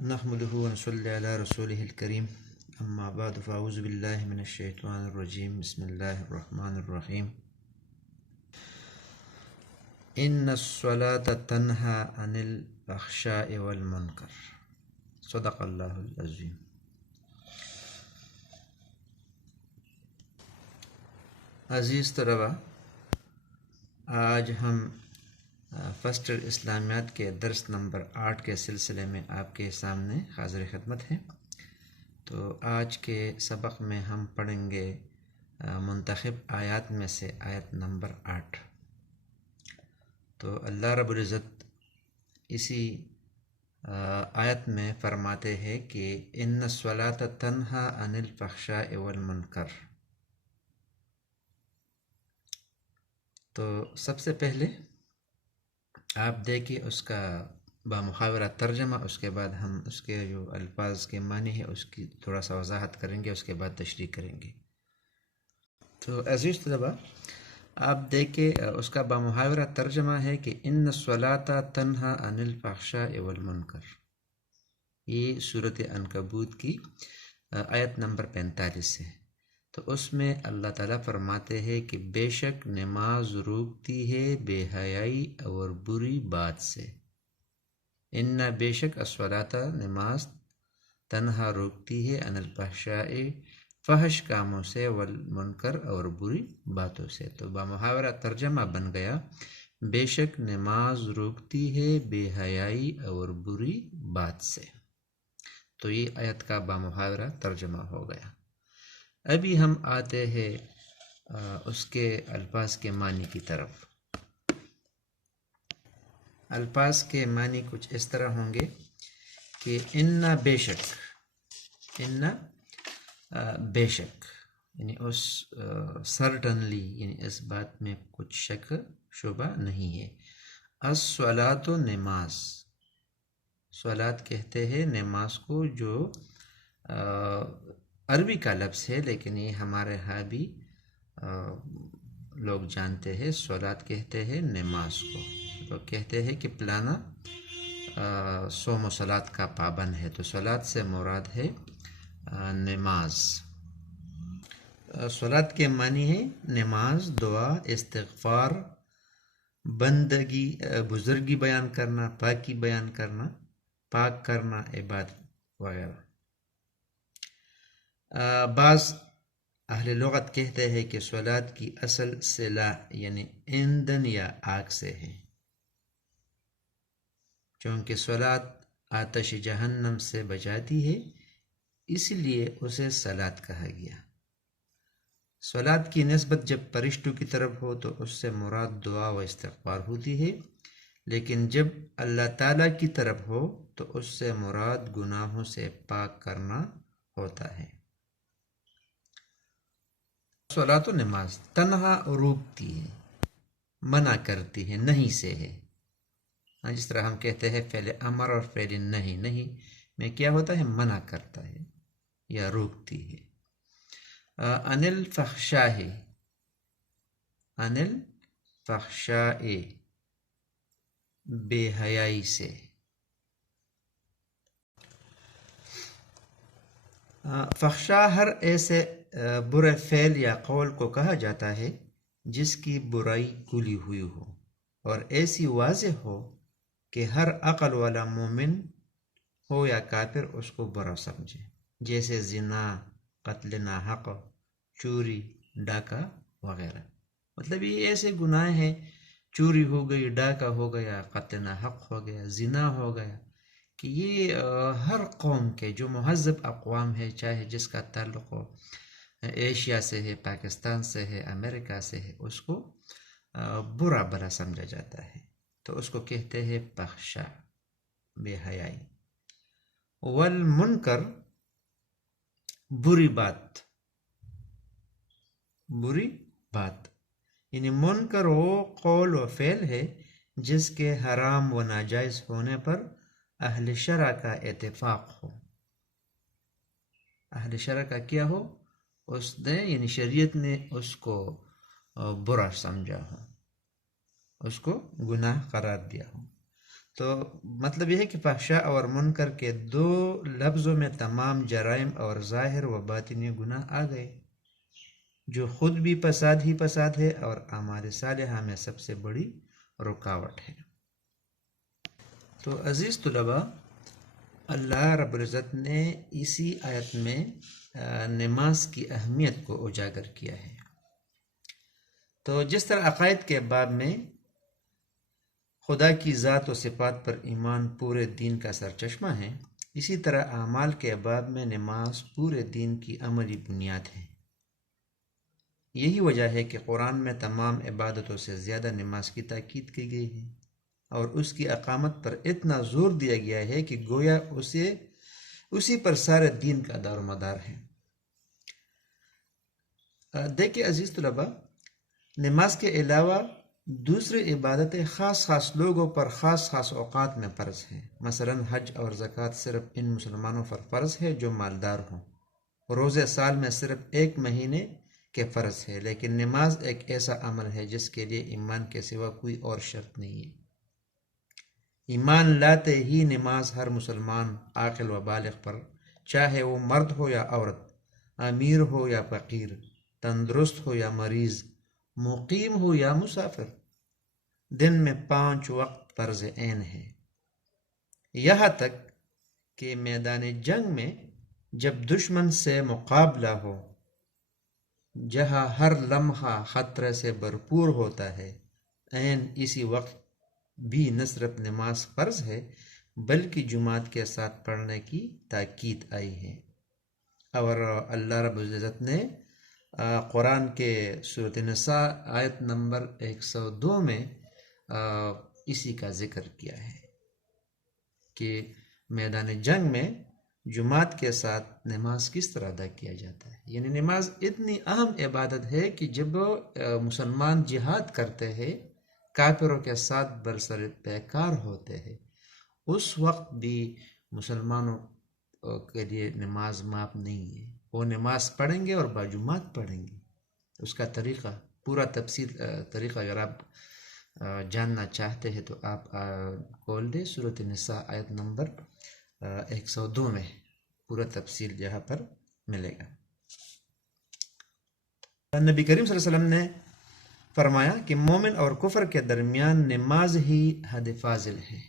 نحمده ونصلي على رسوله الكريم اما بعد فاعوذ بالله من الشیطان الرجیم بسم اللہ الرحمن الرحیم ان الصلاة تنهى عن الفحشاء والمنکر صدق اللہ العظیم۔ عزیز طلباء، آج ہم فرسٹ اسلامیات کے درس نمبر 8 کے سلسلے میں آپ کے سامنے حاضر خدمت ہیں۔ تو آج کے سبق میں ہم پڑھیں گے منتخب آیات میں سے آیت نمبر 8۔ تو اللہ رب العزت اسی آیت میں فرماتے ہیں کہ ان الصلاۃ تنہی عن الفحشاء والمنکر۔ تو سب سے پہلے آپ دیکھیں اس کا بامحاورہ ترجمہ، اس کے بعد ہم اس کے جو الفاظ کے معنی ہے اس کی تھوڑا سا وضاحت کریں گے، اس کے بعد تشریح کریں گے۔ تو عزیز طلباء، آپ دیکھیں اس کا بامحاورہ ترجمہ ہے کہ ان الصلاۃ تنہی عن الفحشاء والمنکر۔ یہ سورۃ عنکبوت کی آیت نمبر 45 ہے۔ تو اس میں اللہ تعالیٰ فرماتے ہیں کہ بے شک نماز روکتی ہے بے حیائی اور بری بات سے۔ ان بے شک الصلاۃ نماز تنہا روکتی ہے عن الفحشاء فحش کاموں سے والمنکر اور بری باتوں سے۔ تو بامحاورہ ترجمہ بن گیا بے شک نماز روکتی ہے بے حیائی اور بری بات سے۔ تو یہ آیت کا بامحاورہ ترجمہ ہو گیا۔ ابھی ہم آتے ہیں اس کے الفاظ کے معنی کی طرف۔ الفاظ کے معنی کچھ اس طرح ہوں گے کہ ان بے شک، ان بے شک یعنی اس سرٹنلی، یعنی اس بات میں کچھ شک شبہ نہیں ہے۔ الصلاۃ نماز، صلاۃ کہتے ہیں نماز کو، جو عربی کا لفظ ہے لیکن یہ ہمارے ہاں بھی لوگ جانتے ہیں، صلاۃ کہتے ہیں نماز کو۔ لوگ کہتے ہیں کہ پلانا صوم و صلاۃ کا پابند ہے، تو صلاۃ سے مراد ہے نماز۔ صلاۃ کے معنی ہے نماز، دعا، استغفار، بندگی، بزرگی بیان کرنا، پاکی بیان کرنا، پاک کرنا، عبادت وغیرہ۔ بعض اہل لغت کہتے ہیں کہ صلاۃ کی اصل صلہ یعنی ایندھن یا آگ سے ہے، چونکہ صلاۃ آتش جہنم سے بچاتی ہے، اس لیے اسے صلاۃ کہا گیا۔ صلاۃ کی نسبت جب فرشتوں کی طرف ہو تو اس سے مراد دعا و استغفار ہوتی ہے، لیکن جب اللہ تعالیٰ کی طرف ہو تو اس سے مراد گناہوں سے پاک کرنا ہوتا ہے۔ صلاۃ و نماز تنہا روکتی ہے، منع کرتی ہے، نہیں سے ہے۔ جس طرح ہم کہتے ہیں فعل امر اور فعل نہیں، نہیں میں کیا ہوتا ہے؟ منع کرتا ہے یا روکتی ہے۔ عن الفحشاء، عن الفحشاء بے حیائی سے۔ فحشاء ہر ایسے برے فعل یا قول کو کہا جاتا ہے جس کی برائی کھلی ہوئی ہو اور ایسی واضح ہو کہ ہر عقل والا مومن ہو یا کافر اس کو برا سمجھے، جیسے زنا، قتل ناحق، چوری، ڈاکہ وغیرہ۔ مطلب یہ ایسے گناہ ہیں، چوری ہو گئی، ڈاکہ ہو گیا، قتل ناحق ہو گیا، زنا ہو گیا، کہ یہ ہر قوم کے جو مہذب اقوام ہے، چاہے جس کا تعلق ہو ایشیا سے ہے، پاکستان سے ہے، امریکہ سے ہے، اس کو برا بلا سمجھا جاتا ہے، تو اس کو کہتے ہیں فحشاء، بے حیائی۔ والمنکر بری بات، بری بات یعنی منکر وہ قول و فعل ہے جس کے حرام و ناجائز ہونے پر اہل شرع کا اتفاق ہو۔ اہل شرع کا کیا ہو؟ اس نے یعنی شریعت نے اس کو برا سمجھا ہو، اس کو گناہ قرار دیا ہو۔ تو مطلب یہ ہے کہ فحشاء اور منکر کے دو لفظوں میں تمام جرائم اور ظاہر و باطنی گناہ آ گئے، جو خود بھی فساد ہی فساد ہے اور اعمال صالحہ میں سب سے بڑی رکاوٹ ہے۔ تو عزیز طلباء، اللہ رب العزت نے اسی آیت میں نماز کی اہمیت کو اجاگر کیا ہے۔ تو جس طرح عقائد کے باب میں خدا کی ذات و صفات پر ایمان پورے دین کا سرچشمہ ہے، اسی طرح اعمال کے باب میں نماز پورے دین کی عملی بنیاد ہے۔ یہی وجہ ہے کہ قرآن میں تمام عبادتوں سے زیادہ نماز کی تاکید کی گئی ہے، اور اس کی اقامت پر اتنا زور دیا گیا ہے کہ گویا اسی پر سارے دین کا دار و مدار ہے۔ دیکھیں عزیز طلباء، نماز کے علاوہ دوسری عبادتیں خاص خاص لوگوں پر خاص خاص اوقات میں فرض ہیں۔ مثلا حج اور زکوٰۃ صرف ان مسلمانوں پر فرض ہے جو مالدار ہوں۔ روزے سال میں صرف ایک مہینے کے فرض ہے، لیکن نماز ایک ایسا عمل ہے جس کے لیے ایمان کے سوا کوئی اور شرط نہیں ہے۔ ایمان لاتے ہی نماز ہر مسلمان عاقل و بالغ پر، چاہے وہ مرد ہو یا عورت، امیر ہو یا فقیر، تندرست ہو یا مریض، مقیم ہو یا مسافر، دن میں 5 وقت فرض عین ہے۔ یہاں تک کہ میدان جنگ میں جب دشمن سے مقابلہ ہو، جہاں ہر لمحہ خطرے سے بھرپور ہوتا ہے، عین اسی وقت بھی نہ صرف نماز فرض ہے بلکہ جماعت کے ساتھ پڑھنے کی تاکید آئی ہے۔ اور اللہ رب العزت نے قرآن کے سورۃ النساء آیت نمبر 102 میں اسی کا ذکر کیا ہے کہ میدان جنگ میں جماعت کے ساتھ نماز کس طرح ادا کیا جاتا ہے۔ یعنی نماز اتنی اہم عبادت ہے کہ جب مسلمان جہاد کرتے ہیں، کافروں کے ساتھ برسر پیکار ہوتے ہیں، اس وقت بھی مسلمانوں کے لیے نماز معاف نہیں ہے۔ وہ نماز پڑھیں گے اور باجماعت پڑھیں گے۔ اس کا طریقہ، پورا طریقہ اگر آپ جاننا چاہتے ہیں تو آپ کھول دیں سورۃ النساء آیت نمبر 102 میں، پورا تفصیل یہاں پر ملے گا۔ نبی کریم صلی اللہ علیہ وسلم نے فرمایا کہ مومن اور کفر کے درمیان نماز ہی حد فاضل ہے۔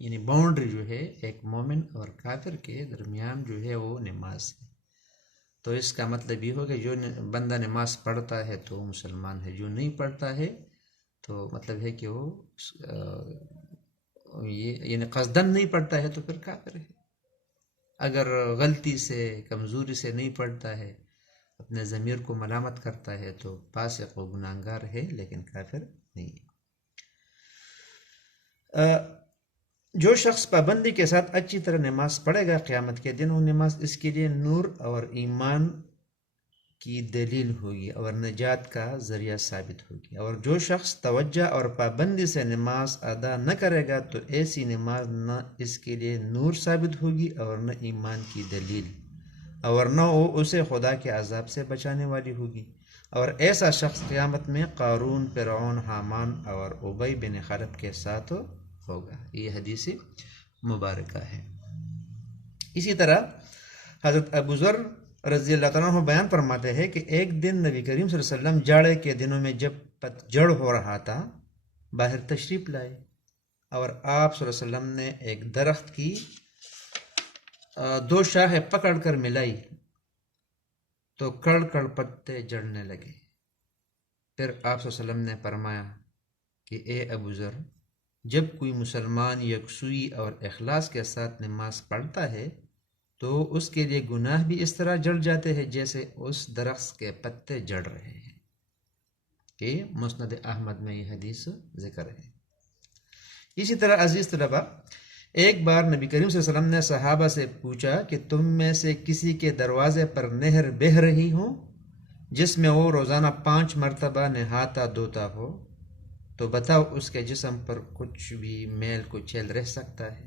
یعنی باؤنڈری جو ہے ایک مومن اور کافر کے درمیان جو ہے وہ نماز ہے۔ تو اس کا مطلب یہ ہوگا جو بندہ نماز پڑھتا ہے تو مسلمان ہے، جو نہیں پڑھتا ہے تو مطلب ہے کہ وہ یعنی قصدن نہیں پڑھتا ہے تو پھر کافر ہے۔ اگر غلطی سے، کمزوری سے نہیں پڑھتا ہے، اپنے ضمیر کو ملامت کرتا ہے تو فاسق و گناہگار ہے، لیکن کافر نہیں ہے۔ جو شخص پابندی کے ساتھ اچھی طرح نماز پڑھے گا، قیامت کے دن وہ نماز اس کے لیے نور اور ایمان کی دلیل ہوگی اور نجات کا ذریعہ ثابت ہوگی۔ اور جو شخص توجہ اور پابندی سے نماز ادا نہ کرے گا تو ایسی نماز نہ اس کے لیے نور ثابت ہوگی اور نہ ایمان کی دلیل، اور نہ وہ اسے خدا کے عذاب سے بچانے والی ہوگی۔ اور ایسا شخص قیامت میں قارون، فرعون، حامان اور ابی بن خلف کے ساتھ ہوگا۔ یہ حدیث مبارکہ ہے۔ اسی طرح حضرت ابو ذر رضی اللہ تعالیٰ عنہ بیان فرماتے ہیں کہ ایک دن نبی کریم صلی اللہ علیہ وسلم جاڑے کے دنوں میں جب پتجھڑ ہو رہا تھا، باہر تشریف لائے اور آپ صلی اللہ علیہ وسلم نے ایک درخت کی 2 شاخیں پکڑ کر ملائی تو کڑ کڑ پتے جڑنے لگے۔ پھر آپ صلی اللہ علیہ وسلم نے فرمایا کہ اے ابو ذر، جب کوئی مسلمان یکسوئی اور اخلاص کے ساتھ نماز پڑھتا ہے تو اس کے لیے گناہ بھی اس طرح جڑ جاتے ہیں جیسے اس درخت کے پتے جڑ رہے ہیں۔ کہ مسند احمد میں یہ حدیث ذکر ہے۔ اسی طرح عزیز طلباء، ایک بار نبی کریم صلی اللہ علیہ وسلم نے صحابہ سے پوچھا کہ تم میں سے کسی کے دروازے پر نہر بہہ رہی ہو جس میں وہ روزانہ 5 مرتبہ نہاتا دھوتا ہو، تو بتاؤ اس کے جسم پر کچھ بھی میل کچیل رہ سکتا ہے؟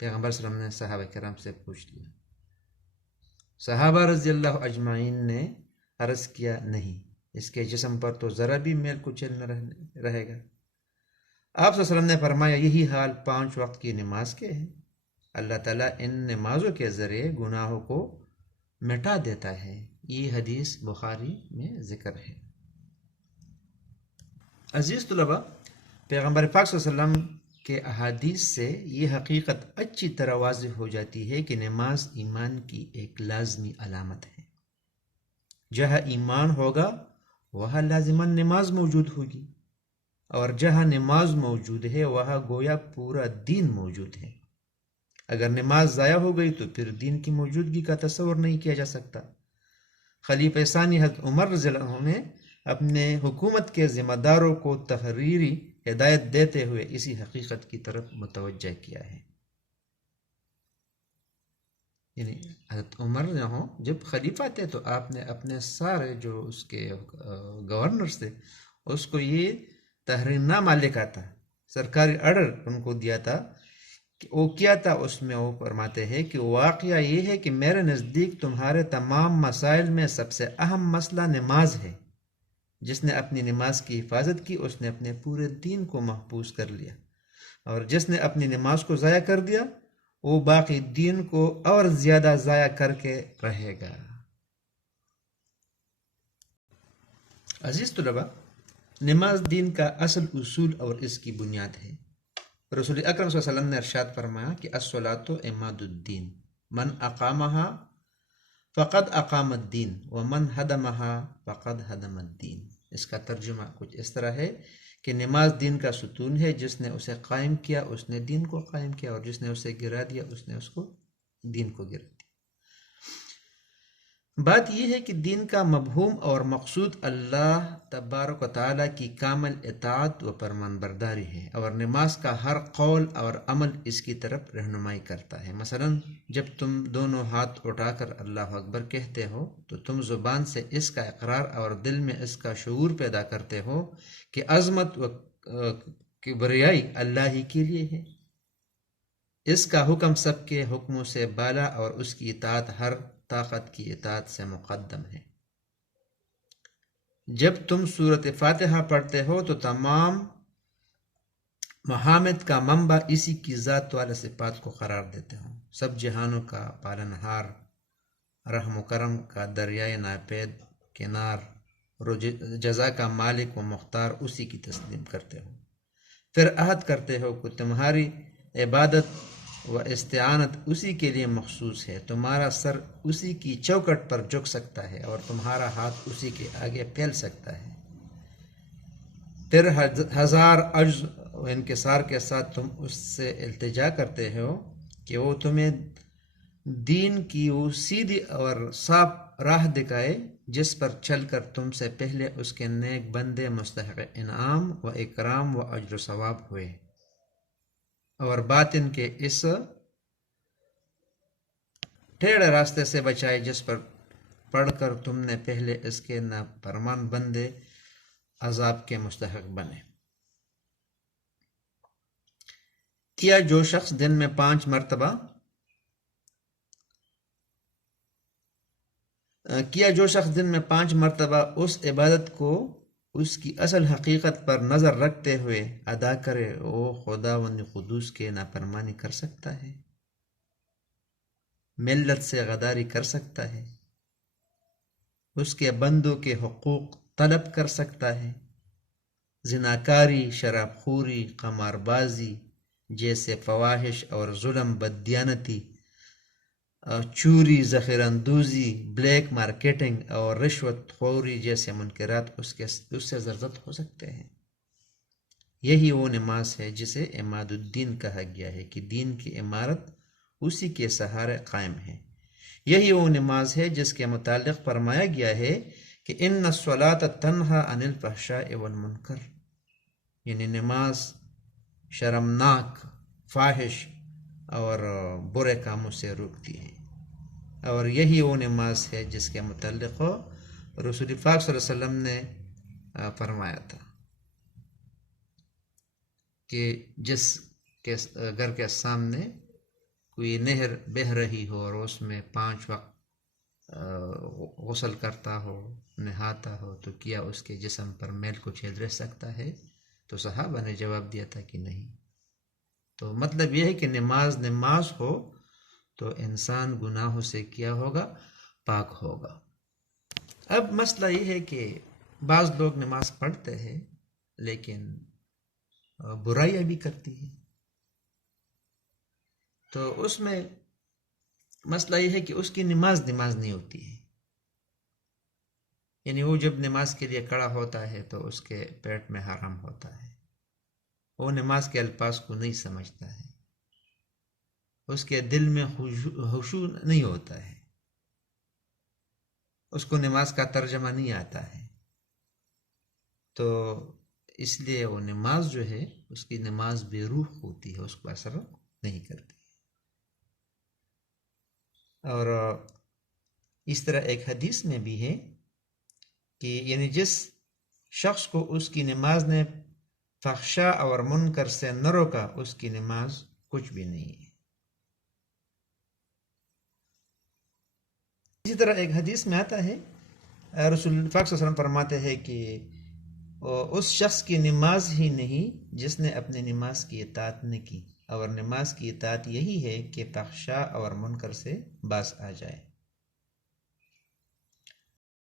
پیغمبر صلی اللہ علیہ وسلم نے صحابہ کرام سے پوچھ لیا۔ صحابہ رضی اللہ اجمعین نے عرض کیا نہیں، اس کے جسم پر تو ذرا بھی میل کچل نہ رہے گا۔ آپ صلی اللہ علیہ وسلم نے فرمایا یہی حال 5 وقت کی نماز کے ہے، اللہ تعالیٰ ان نمازوں کے ذریعے گناہوں کو مٹا دیتا ہے۔ یہ حدیث بخاری میں ذکر ہے۔ عزیز طلباء، پیغمبر پاک صلی اللہ علیہ وسلم کے احادیث سے یہ حقیقت اچھی طرح واضح ہو جاتی ہے کہ نماز ایمان کی ایک لازمی علامت ہے۔ جہاں ایمان ہوگا وہاں لازماً نماز موجود ہوگی، اور جہاں نماز موجود ہے وہاں گویا پورا دین موجود ہے۔ اگر نماز ضائع ہو گئی تو پھر دین کی موجودگی کا تصور نہیں کیا جا سکتا۔ خلیفہ ثانی حضرت عمر رضی اللہ عنہ نے اپنے حکومت کے ذمہ داروں کو تحریری ہدایت دیتے ہوئے اسی حقیقت کی طرف متوجہ کیا ہے۔ یعنی حضرت عمر جب خلیفہ تھے تو آپ نے اپنے سارے جو اس کے گورنرز تھے اس کو یہ تحریر نامہ لکھا تھا، سرکاری آرڈر ان کو دیا تھا کہ وہ کیا تھا۔ اس میں وہ فرماتے ہیں کہ واقعہ یہ ہے کہ میرے نزدیک تمہارے تمام مسائل میں سب سے اہم مسئلہ نماز ہے۔ جس نے اپنی نماز کی حفاظت کی اس نے اپنے پورے دین کو محفوظ کر لیا، اور جس نے اپنی نماز کو ضائع کر دیا وہ باقی دین کو اور زیادہ ضائع کر کے رہے گا۔ عزیز طلباء، نماز دین کا اصل اصول اور اس کی بنیاد ہے۔ رسول اکرم صلی اللہ علیہ وسلم نے ارشاد فرمایا کہ الصلاۃ عماد الدین، من اقامها فقد اقام الدین ومن هدمها فقد هدم الدین۔ اس کا ترجمہ کچھ اس طرح ہے کہ نماز دین کا ستون ہے، جس نے اسے قائم کیا اس نے دین کو قائم کیا، اور جس نے اسے گرا دیا اس نے اس کو دین کو گرا دیا۔ بات یہ ہے کہ دین کا مفہوم اور مقصود اللہ تبارک و تعالیٰ کی کامل اطاعت و فرمان برداری ہے، اور نماز کا ہر قول اور عمل اس کی طرف رہنمائی کرتا ہے۔ مثلا جب تم دونوں ہاتھ اٹھا کر اللہ اکبر کہتے ہو تو تم زبان سے اس کا اقرار اور دل میں اس کا شعور پیدا کرتے ہو کہ عظمت و کبریائی اللہ ہی کے لیے ہے۔ اس کا حکم سب کے حکموں سے بالا، اور اس کی اطاعت ہر طاقت کی اطاعت سے مقدم ہے۔ جب تم سورۃ فاتحہ پڑھتے ہو تو تمام محامد کا منبع اسی کی ذات والا صفات کو قرار دیتے ہو۔ سب جہانوں کا پالنہار، رحم و کرم کا دریائے ناپید کنار، جزا کا مالک و مختار اسی کی تسلیم کرتے ہو۔ پھر عہد کرتے ہو کہ تمہاری عبادت و استعانت اسی کے لیے مخصوص ہے، تمہارا سر اسی کی چوکٹ پر جھک سکتا ہے اور تمہارا ہاتھ اسی کے آگے پھیل سکتا ہے۔ پھر ہزار عجز و انکسار کے ساتھ تم اس سے التجا کرتے ہو کہ وہ تمہیں دین کی وہ سیدھی اور صاف راہ دکھائے جس پر چل کر تم سے پہلے اس کے نیک بندے مستحق انعام و اکرام و اجر و ثواب ہوئے، اور باطن کے اس ٹیڑھے راستے سے بچائے جس پر پڑھ کر تم نے پہلے اس کے نافرمان بندے عذاب کے مستحق بنے۔ کیا جو شخص دن میں 5 مرتبہ اس عبادت کو اس کی اصل حقیقت پر نظر رکھتے ہوئے ادا کرے وہ خداوند قدوس کے نافرمانی کر سکتا ہے، ملت سے غداری کر سکتا ہے، اس کے بندوں کے حقوق طلب کر سکتا ہے، زناکاری، شراب خوری، قمار بازی جیسے فواحش اور ظلم، بددیانتی، چوری، ذخیرہ اندوزی، بلیک مارکیٹنگ اور رشوت خوری جیسے منکرات اس سے زرزد ہو سکتے ہیں۔ یہی وہ نماز ہے جسے عماد الدین کہا گیا ہے کہ دین کی عمارت اسی کے سہارے قائم ہے۔ یہی وہ نماز ہے جس کے متعلق فرمایا گیا ہے کہ ان الصلاۃ تنہی عن الفحشاء والمنکر، یعنی نماز شرمناک، فاحش اور برے کاموں سے روکتی ہے۔ اور یہی وہ نماز ہے جس کے متعلق رسول پاک صلی اللہ علیہ وسلم نے فرمایا تھا کہ جس کے گھر کے سامنے کوئی نہر بہہ رہی ہو اور اس میں 5 وقت غسل کرتا ہو، نہاتا ہو، تو کیا اس کے جسم پر میل کو چھید رہ سکتا ہے؟ تو صحابہ نے جواب دیا تھا کہ نہیں۔ تو مطلب یہ ہے کہ نماز ہو تو انسان گناہوں سے کیا ہوگا؟ پاک ہوگا۔ اب مسئلہ یہ ہے کہ بعض لوگ نماز پڑھتے ہیں لیکن برائیاں بھی کرتی ہیں، تو اس میں مسئلہ یہ ہے کہ اس کی نماز نہیں ہوتی ہے، یعنی وہ جب نماز کے لیے کھڑا ہوتا ہے تو اس کے پیٹ میں حرام ہوتا ہے، وہ نماز کے الفاظ کو نہیں سمجھتا ہے، اس کے دل میں خشوع نہیں ہوتا ہے، اس کو نماز کا ترجمہ نہیں آتا ہے، تو اس لیے وہ نماز جو ہے اس کی نماز بے روح ہوتی ہے، اس کو اثر نہیں کرتی۔ اور اس طرح ایک حدیث میں بھی ہے کہ یعنی جس شخص کو اس کی نماز نے فحشاء اور منکر سے نہ روکا، اس کی نماز کچھ بھی نہیں ہے۔ اسی طرح ایک حدیث میں آتا ہے، رسول پاک صلی اللہ علیہ وسلم فرماتے ہیں کہ اس شخص کی نماز ہی نہیں جس نے اپنی نماز کی اطاعت نہ کی، اور نماز کی اطاعت یہی ہے کہ فحشاء اور منکر سے باز آ جائے۔